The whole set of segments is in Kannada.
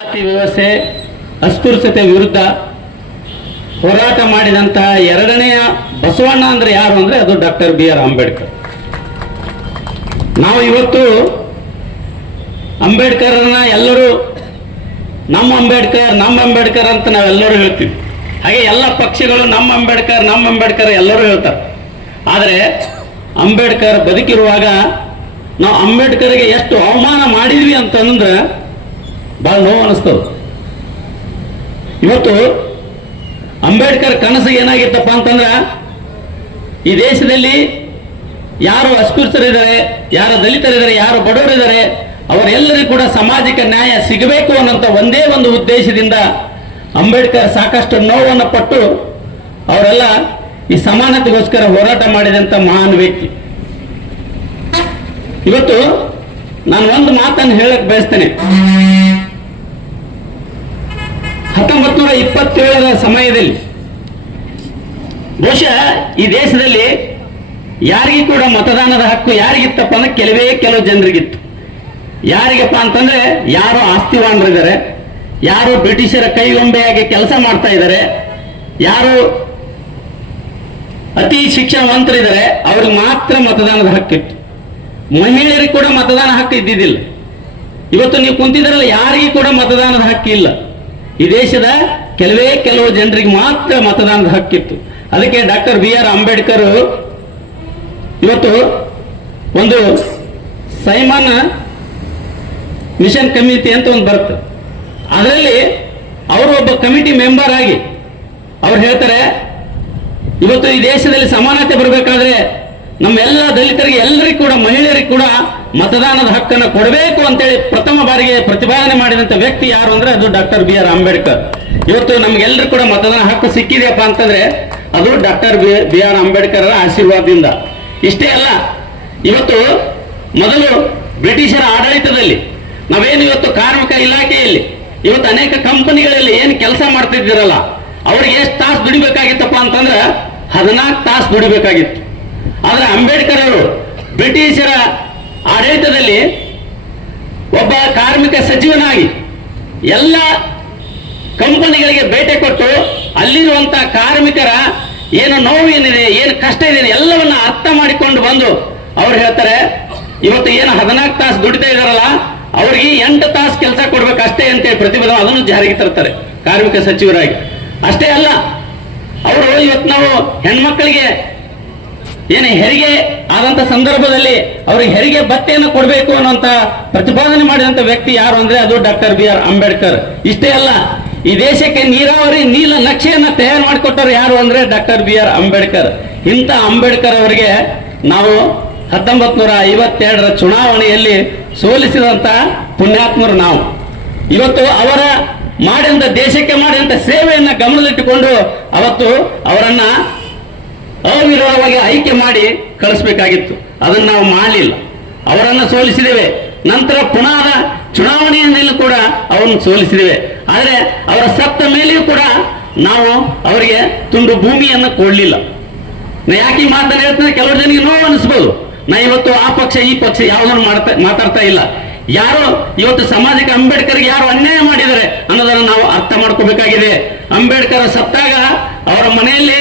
ಜಾತಿ ವ್ಯವಸ್ಥೆ ಅಸ್ಪೃಶ್ಯತೆ ವಿರುದ್ಧ ಹೋರಾಟ ಮಾಡಿದಂತಹ ಎರಡನೆಯ ಬಸವಣ್ಣ ಅಂದ್ರೆ ಯಾರು ಅಂದ್ರೆ ಅದು ಡಾಕ್ಟರ್ ಬಿ.ಆರ್. ಅಂಬೇಡ್ಕರ್. ನಾವು ಇವತ್ತು ಅಂಬೇಡ್ಕರ್ನ ಎಲ್ಲರೂ ನಮ್ಮ ಅಂಬೇಡ್ಕರ್ ಅಂತ ನಾವೆಲ್ಲರೂ ಹೇಳ್ತೀವಿ. ಹಾಗೆ ಎಲ್ಲ ಪಕ್ಷಗಳು ನಮ್ಮ ಅಂಬೇಡ್ಕರ್ ಎಲ್ಲರೂ ಹೇಳ್ತಾರೆ. ಆದರೆ ಅಂಬೇಡ್ಕರ್ ಬದುಕಿರುವಾಗ ನಾವು ಅಂಬೇಡ್ಕರ್ಗೆ ಎಷ್ಟು ಅವಮಾನ ಮಾಡಿದ್ವಿ ಅಂತಂದ್ರೆ ಬಹಳ ನೋವು ಅನಿಸ್ತದೆ. ಇವತ್ತು ಅಂಬೇಡ್ಕರ್ ಕನಸು ಏನಾಗಿತ್ತಪ್ಪ ಅಂತಂದ್ರೆ ಈ ದೇಶದಲ್ಲಿ ಯಾರು ಅಸ್ಪೃಶ್ಯರಿದ್ದಾರೆ, ಯಾರು ದಲಿತರಿದ್ದಾರೆ, ಯಾರು ಬಡವರಿದ್ದಾರೆ, ಅವರೆಲ್ಲರಿಗೂ ಕೂಡ ಸಾಮಾಜಿಕ ನ್ಯಾಯ ಸಿಗಬೇಕು ಅನ್ನೋಂಥ ಒಂದೇ ಒಂದು ಉದ್ದೇಶದಿಂದ ಅಂಬೇಡ್ಕರ್ ಸಾಕಷ್ಟು ನೋವನ್ನು ಪಟ್ಟು ಅವರೆಲ್ಲ ಈ ಸಮಾನತೆಗೋಸ್ಕರ ಹೋರಾಟ ಮಾಡಿದಂಥ ಮಹಾನ್ ವ್ಯಕ್ತಿ. ಇವತ್ತು ನಾನು ಒಂದು ಮಾತನ್ನು ಹೇಳಕ್ ಬಯಸ್ತೇನೆ. 1927ರ ಸಮಯದಲ್ಲಿ ಬಹುಶಃ ಈ ದೇಶದಲ್ಲಿ ಯಾರಿಗೂ ಕೂಡ ಮತದಾನದ ಹಕ್ಕು ಯಾರಿಗಿತ್ತಪ್ಪ ಅಂದ್ರೆ ಕೆಲವು ಜನರಿಗಿತ್ತು. ಯಾರಿಗಪ್ಪ ಅಂತಂದ್ರೆ ಯಾರು ಆಸ್ತಿವಾನರಿದ್ದಾರೆ, ಯಾರು ಬ್ರಿಟಿಷರ ಕೈಗೊಂಬೆಯಾಗಿ ಕೆಲಸ ಮಾಡ್ತಾ ಇದ್ದಾರೆ, ಯಾರು ಅತಿ ಶಿಕ್ಷಣವಂತರಿದ್ದಾರೆ, ಅವ್ರಿಗೆ ಮಾತ್ರ ಮತದಾನದ ಹಕ್ಕಿತ್ತು. ಮಹಿಳೆಯರಿಗೆ ಕೂಡ ಮತದಾನ ಹಕ್ಕು ಇದ್ದಿದ್ದಿಲ್ಲ. ಇವತ್ತು ನೀವು ಕುಂತಿದ್ರಲ್ಲ, ಯಾರಿಗೂ ಕೂಡ ಮತದಾನದ ಹಕ್ಕು ಇಲ್ಲ. ಈ ದೇಶದ ಕೆಲವು ಜನರಿಗೆ ಮಾತ್ರ ಮತದಾನದ ಹಕ್ಕಿತ್ತು. ಅದಕ್ಕೆ ಡಾಕ್ಟರ್ ಬಿ.ಆರ್. ಅಂಬೇಡ್ಕರ್ ಇವತ್ತು ಒಂದು ಸೈಮನ್ ಮಿಷನ್ ಕಮಿಟಿ ಅಂತ ಒಂದು ಬರುತ್ತೆ. ಅದರಲ್ಲಿ ಅವರು ಒಬ್ಬ ಕಮಿಟಿ ಮೆಂಬರ್ ಆಗಿ ಅವ್ರು ಹೇಳ್ತಾರೆ, ಇವತ್ತು ಈ ದೇಶದಲ್ಲಿ ಸಮಾನತೆ ಬರಬೇಕಾದ್ರೆ ನಮ್ಮೆಲ್ಲ ದಲಿತರಿಗೆ, ಎಲ್ಲರಿಗೂ ಕೂಡ, ಮಹಿಳೆಯರಿಗೆ ಕೂಡ ಮತದಾನದ ಹಕ್ಕನ್ನು ಕೊಡಬೇಕು ಅಂತೇಳಿ ಪ್ರಥಮ ಬಾರಿಗೆ ಪ್ರತಿಪಾದನೆ ಮಾಡಿದಂಥ ವ್ಯಕ್ತಿ ಯಾರು ಅಂದ್ರೆ ಅದು ಡಾಕ್ಟರ್ ಬಿ.ಆರ್. ಅಂಬೇಡ್ಕರ್. ಇವತ್ತು ನಮ್ಗೆಲ್ಲರೂ ಕೂಡ ಮತದಾನ ಹಕ್ಕು ಸಿಕ್ಕಿದೆಯಪ್ಪ ಅಂತಂದ್ರೆ ಅದು ಡಾಕ್ಟರ್ ಬಿ.ಆರ್. ಅಂಬೇಡ್ಕರ್ ಆಶೀರ್ವಾದದಿಂದ. ಇಷ್ಟೇ ಅಲ್ಲ, ಇವತ್ತು ಮೊದಲು ಬ್ರಿಟಿಷರ ಆಡಳಿತದಲ್ಲಿ ನಾವೇನು ಇವತ್ತು ಕಾರ್ಮಿಕ ಇಲಾಖೆಯಲ್ಲಿ ಇವತ್ತು ಅನೇಕ ಕಂಪನಿಗಳಲ್ಲಿ ಏನು ಕೆಲಸ ಮಾಡ್ತಿದ್ದೀರಲ್ಲ, ಅವ್ರಿಗೆ ಎಷ್ಟು ತಾಸು ದುಡಿಬೇಕಾಗಿತ್ತಪ್ಪ ಅಂತಂದ್ರೆ 14 ತಾಸು ದುಡಿಬೇಕಾಗಿತ್ತು. ಆದ್ರೆ ಅಂಬೇಡ್ಕರ್ ಅವರು ಬ್ರಿಟಿಷರ ಆಡಳಿತದಲ್ಲಿ ಒಬ್ಬ ಕಾರ್ಮಿಕ ಸಚಿವನಾಗಿ ಎಲ್ಲ ಕಂಪನಿಗಳಿಗೆ ಭೇಟಿ ಕೊಟ್ಟು ಅಲ್ಲಿರುವಂತಹ ಕಾರ್ಮಿಕರ ಏನು ನೋವು ಏನಿದೆ, ಏನು ಕಷ್ಟ ಇದೆ, ಎಲ್ಲವನ್ನ ಅರ್ಥ ಮಾಡಿಕೊಂಡು ಬಂದು ಅವ್ರು ಹೇಳ್ತಾರೆ, ಇವತ್ತು ಏನು 14 ತಾಸು ದುಡಿತಾ ಇದಾರಲ್ಲ, ಅವ್ರಿಗೆ 8 ತಾಸು ಕೆಲಸ ಕೊಡ್ಬೇಕಷ್ಟೇ ಅಂತೇಳಿ ಪ್ರತಿಪಾದನೆ ಅದನ್ನು ಜಾರಿಗೆ ತರ್ತಾರೆ ಕಾರ್ಮಿಕ ಸಚಿವರಾಗಿ. ಅಷ್ಟೇ ಅಲ್ಲ, ಅವರು ಇವತ್ತು ನಾವು ಹೆಣ್ಮಕ್ಳಿಗೆ ಏನು ಹೆರಿಗೆ ಆದಂತ ಸಂದರ್ಭದಲ್ಲಿ ಅವರಿಗೆ ಹೆರಿಗೆ ಭತ್ಯೆಯನ್ನು ಕೊಡಬೇಕು ಅನ್ನುವಂತ ಪ್ರತಿಪಾದನೆ ಮಾಡಿದಂತ ವ್ಯಕ್ತಿ ಯಾರು ಅಂದ್ರೆ ಅದು ಡಾಕ್ಟರ್ ಬಿ.ಆರ್. ಅಂಬೇಡ್ಕರ್. ಇಷ್ಟೇ ಅಲ್ಲ, ಈ ದೇಶಕ್ಕೆ ನೀರಾವರಿ ನೀಲ ನಕ್ಷೆಯನ್ನು ತಯಾರು ಮಾಡಿಕೊಟ್ಟರು ಯಾರು ಅಂದ್ರೆ ಡಾಕ್ಟರ್ ಬಿ.ಆರ್. ಅಂಬೇಡ್ಕರ್. ಇಂಥ ಅಂಬೇಡ್ಕರ್ ಅವರಿಗೆ ನಾವು 1952ರ ಚುನಾವಣೆಯಲ್ಲಿ ಸೋಲಿಸಿದಂತ ಪುಣ್ಯಾತ್ಮರು ನಾವು. ಇವತ್ತು ಅವರ ಮಾಡಿದಂತ, ದೇಶಕ್ಕೆ ಮಾಡಿದಂತ ಸೇವೆಯನ್ನ ಗಮನದಲ್ಲಿಟ್ಟುಕೊಂಡು ಅವತ್ತು ಅವರನ್ನ ಅವಿರೋಧವಾಗಿ ಆಯ್ಕೆ ಮಾಡಿ ಕಳಿಸ್ಬೇಕಾಗಿತ್ತು. ಅದನ್ನು ನಾವು ಮಾಡಲಿಲ್ಲ, ಅವರನ್ನು ಸೋಲಿಸಿದ್ದೇವೆ. ನಂತರ ಪುನಃ ಚುನಾವಣೆಯಲ್ಲೂ ಕೂಡ ಅವರನ್ನು ಸೋಲಿಸಿದ್ದೇವೆ. ಆದರೆ ಅವರ ಸತ್ತ ಮೇಲೆಯೂ ಕೂಡ ನಾವು ಅವರಿಗೆ ತುಂಡು ಭೂಮಿಯನ್ನು ಕೊಡಲಿಲ್ಲ. ನಾ ಯಾಕೆ ಈ ಮಾತನ್ನು ಹೇಳ್ತೇನೆ, ಕೆಲವು ಜನರಿಗೆ ನೋವು ಅನಿಸ್ಬೋದು. ನಾ ಇವತ್ತು ಆ ಪಕ್ಷ ಈ ಪಕ್ಷ ಯಾವುದನ್ನು ಮಾತಾಡ್ತಾ ಇಲ್ಲ. ಯಾರು ಇವತ್ತು ಸಮಾಜಕ್ಕೆ ಅಂಬೇಡ್ಕರ್ಗೆ ಯಾರು ಅನ್ಯಾಯ ಮಾಡಿದ್ದಾರೆ ಅನ್ನೋದನ್ನು ನಾವು ಅರ್ಥ ಮಾಡ್ಕೋಬೇಕಾಗಿದೆ. ಅಂಬೇಡ್ಕರ್ ಸತ್ತಾಗ ಅವರ ಮನೆಯಲ್ಲಿ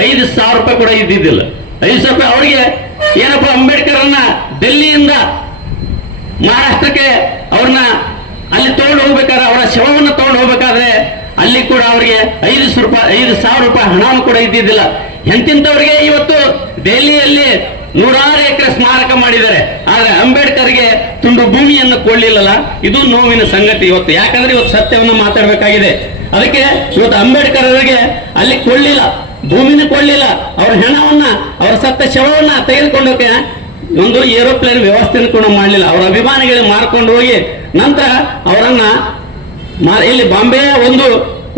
5,000 ರೂಪಾಯಿ ಕೂಡ ಇದ್ದಿದ್ದಿಲ್ಲ. 5,000 ರೂಪಾಯಿ ಅವರಿಗೆ ಏನಪ್ಪ, ಅಂಬೇಡ್ಕರ್ನ ಡೆಲ್ಲಿಯಿಂದ ಮಹಾರಾಷ್ಟ್ರಕ್ಕೆ ಅವ್ರನ್ನ ಅಲ್ಲಿ ತಗೊಂಡು ಹೋಗ್ಬೇಕಾದ್ರೆ, ಅವರ ಶವವನ್ನು ತಗೊಂಡು ಹೋಗ್ಬೇಕಾದ್ರೆ ಅಲ್ಲಿ ಕೂಡ ಅವರಿಗೆ 5,000 ರೂಪಾಯಿ ಹಣವನ್ನು ಕೂಡ ಇದ್ದಿದ್ದಿಲ್ಲ. ಎಂತಿಂತವರಿಗೆ ಇವತ್ತು ದೆಹಲಿಯಲ್ಲಿ 100 ಎಕರೆ ಸ್ಮಾರಕ ಮಾಡಿದ್ದಾರೆ, ಆದ್ರೆ ಅಂಬೇಡ್ಕರ್ಗೆ ತುಂಡು ಭೂಮಿಯನ್ನು ಕೊಡ್ಲಿಲ್ಲಲ್ಲ. ಇದು ನೋವಿನ ಸಂಗತಿ ಇವತ್ತು. ಯಾಕಂದ್ರೆ ಇವತ್ತು ಸತ್ಯವನ್ನು ಮಾತಾಡಬೇಕಾಗಿದೆ. ಅದಕ್ಕೆ ಇವತ್ತು ಅಂಬೇಡ್ಕರ್ ಅವರಿಗೆ ಅಲ್ಲಿ ಕೊಡ್ಲಿಲ್ಲ, ಭೂಮಿನ ಕೊಡ್ಲಿಲ್ಲ. ಅವರ ಹೆಣವನ್ನ, ಅವರ ಸತ್ತ ಶವವನ್ನ ತೆಗೆದುಕೊಂಡೋಕೆ ಒಂದು ಏರೋಪ್ಲೇನ್ ವ್ಯವಸ್ಥೆಯನ್ನು ಕೂಡ ಮಾಡಲಿಲ್ಲ. ಅವರ ಅಭಿಮಾನಿಗಳಿಗೆ ಮಾರ್ಕೊಂಡು ಹೋಗಿ ನಂತರ ಅವರನ್ನ ಇಲ್ಲಿ ಬಾಂಬೆಯ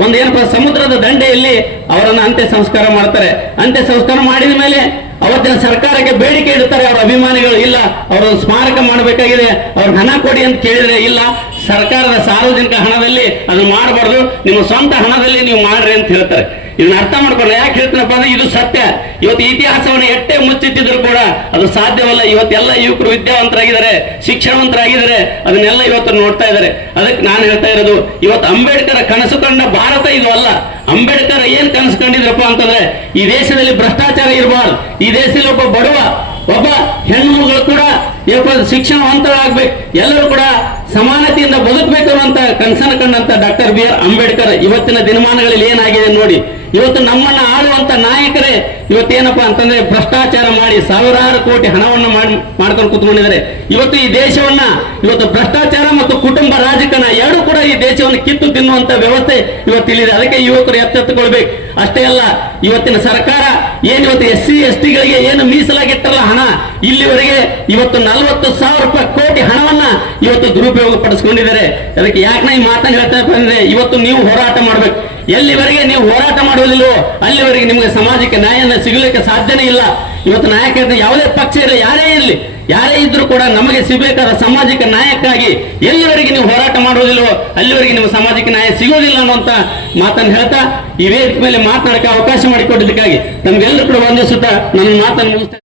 ಒಂದು ಏನಪ್ಪ ಸಮುದ್ರದ ದಂಡೆಯಲ್ಲಿ ಅವರನ್ನ ಅಂತ್ಯ ಸಂಸ್ಕಾರ ಮಾಡ್ತಾರೆ. ಅಂತ್ಯ ಸಂಸ್ಕಾರ ಮಾಡಿದ ಮೇಲೆ ಅವತ್ತಿನ ಸರ್ಕಾರಕ್ಕೆ ಬೇಡಿಕೆ ಇಡುತ್ತಾರೆ ಅವರ ಅಭಿಮಾನಿಗಳು. ಇಲ್ಲ, ಅವರೊಂದು ಸ್ಮಾರಕ ಮಾಡಬೇಕಾಗಿದೆ, ಅವ್ರ ಹಣ ಕೊಡಿ ಅಂತ ಕೇಳಿದ್ರೆ ಇಲ್ಲ, ಸರ್ಕಾರದ ಸಾರ್ವಜನಿಕ ಹಣದಲ್ಲಿ ಅದು ಮಾಡಬಾರ್ದು, ನಿಮ್ಮ ಸ್ವಂತ ಹಣದಲ್ಲಿ ನೀವು ಮಾಡ್ರಿ ಅಂತ ಹೇಳ್ತಾರೆ. ಇದನ್ನ ಅರ್ಥ ಮಾಡ್ಕೊಳ್ಳಿ. ಯಾಕೆ ಹೇಳ್ತೀನಪ್ಪ ಅಂದ್ರೆ ಇದು ಸತ್ಯ. ಇವತ್ತು ಇತಿಹಾಸವನ್ನು ಎಟ್ಟೆ ಮುಚ್ಚಿಟ್ಟಿದ್ರು ಕೂಡ ಅದು ಸಾಧ್ಯವಲ್ಲ. ಇವತ್ತೆಲ್ಲ ಯುವಕರು ವಿದ್ಯಾವಂತರಾಗಿದ್ದಾರೆ, ಶಿಕ್ಷಣವಂತರಾಗಿದ್ದಾರೆ, ಅದನ್ನೆಲ್ಲ ಇವತ್ತು ನೋಡ್ತಾ ಇದ್ದಾರೆ. ಅದಕ್ಕೆ ನಾನು ಹೇಳ್ತಾ ಇರೋದು, ಇವತ್ತು ಅಂಬೇಡ್ಕರ್ ಕನಸು ಕಂಡ ಭಾರತ ಇದು ಅಲ್ಲ. ಅಂಬೇಡ್ಕರ್ ಏನ್ ಕನಸು ಕಂಡಿದ್ರಪ್ಪ ಅಂತಂದ್ರೆ ಈ ದೇಶದಲ್ಲಿ ಭ್ರಷ್ಟಾಚಾರ ಇರಬಾರ್ದು, ಈ ದೇಶದಲ್ಲಿ ಒಬ್ಬ ಬಡವ ಒಬ್ಬ ಹೆಣ್ಣುಮಗಳು ಕೂಡ ಶಿಕ್ಷಣವಂತರಾಗ್ಬೇಕು, ಎಲ್ಲರೂ ಕೂಡ ಸಮಾನತೆಯಿಂದ ಬದುಕಬೇಕು ಅನ್ನುವಂತ ಕನಸನ್ನು ಕಂಡಂತ ಡಾಕ್ಟರ್ ಬಿ.ಆರ್. ಅಂಬೇಡ್ಕರ್ ಇವತ್ತಿನ ದಿನಮಾನಗಳಲ್ಲಿ ಏನಾಗಿದೆ ನೋಡಿ. ಇವತ್ತು ನಮ್ಮನ್ನ ಆಳುವಂತ ನಾಯಕರೇ ಇವತ್ತೇನಪ್ಪ ಅಂತಂದ್ರೆ ಭ್ರಷ್ಟಾಚಾರ ಮಾಡಿ ಸಾವಿರಾರು ಕೋಟಿ ಹಣವನ್ನು ಮಾಡ್ಕೊಂಡು ಕೂತ್ಕೊಂಡಿದ್ದಾರೆ. ಇವತ್ತು ಈ ದೇಶವನ್ನ ಇವತ್ತು ಭ್ರಷ್ಟಾಚಾರ ಮತ್ತು ಕುಟುಂಬ ರಾಜಕಾರಣ ಎರಡೂ ಕೂಡ ಈ ದೇಶವನ್ನು ಕಿತ್ತು ತಿನ್ನುವಂತ ವ್ಯವಸ್ಥೆ ಇವತ್ತಿಲ್ಲಿದೆ. ಅದಕ್ಕೆ ಯುವಕರು ಎಚ್ಚೆತ್ತುಕೊಳ್ಬೇಕು. ಅಷ್ಟೇ ಅಲ್ಲ, ಇವತ್ತಿನ ಸರ್ಕಾರ ಏನು ಇವತ್ತು SC ST ಗಳಿಗೆ ಏನು ಮೀಸಲಾಗಿಟ್ಟಲ್ಲ ಹಣ, ಇಲ್ಲಿವರೆಗೆ ಇವತ್ತು 40,000 ಕೋಟಿ ಹಣವನ್ನ ಇವತ್ತು ದುರುಪಯೋಗ ಪಡಿಸ್ಕೊಂಡಿದ್ದಾರೆ. ಅದಕ್ಕೆ ಯಾಕೆ ನಾ ಈ ಮಾತನ್ನು ಹೇಳ್ತಾ ಬಂದ್ರೆ, ಇವತ್ತು ನೀವು ಹೋರಾಟ ಮಾಡ್ಬೇಕು. ಎಲ್ಲಿವರೆಗೆ ನೀವು ಹೋರಾಟ ಮಾಡುವುದಿಲ್ಲವೋ ಅಲ್ಲಿವರೆಗೆ ನಿಮಗೆ ಸಮಾಜಕ್ಕೆ ನ್ಯಾಯನ ಸಿಗಲಿಕ್ಕೆ ಸಾಧ್ಯನೇ ಇಲ್ಲ. ಇವತ್ತು ನಾಯಕ ಯಾವುದೇ ಪಕ್ಷ ಇರಲಿ, ಯಾರೇ ಇದ್ರೂ ಕೂಡ ನಮಗೆ ಸಿಗಬೇಕಾದ ಸಾಮಾಜಿಕ ನ್ಯಾಯಕ್ಕಾಗಿ ಎಲ್ಲಿವರೆಗೆ ನೀವು ಹೋರಾಟ ಮಾಡುವುದಿಲ್ಲವೋ ಅಲ್ಲಿವರೆಗೆ ನಿಮ್ಮ ಸಮಾಜಕ್ಕೆ ನ್ಯಾಯ ಸಿಗೋದಿಲ್ಲ ಅನ್ನುವಂತ ಮಾತನ್ನು ಹೇಳ್ತಾ ಈ ವೇದಿಕೆ ಮೇಲೆ ಮಾತನಾಡಕ್ಕೆ ಅವಕಾಶ ಮಾಡಿಕೊಟ್ಟಿದ್ದಕ್ಕಾಗಿ ತಮ್ಗೆಲ್ಲರೂ ಕೂಡ ವಂದಿಸುತ್ತಾ ನನ್ನ ಮಾತನ್ನು ಮುಗಿಸ್ತೇನೆ.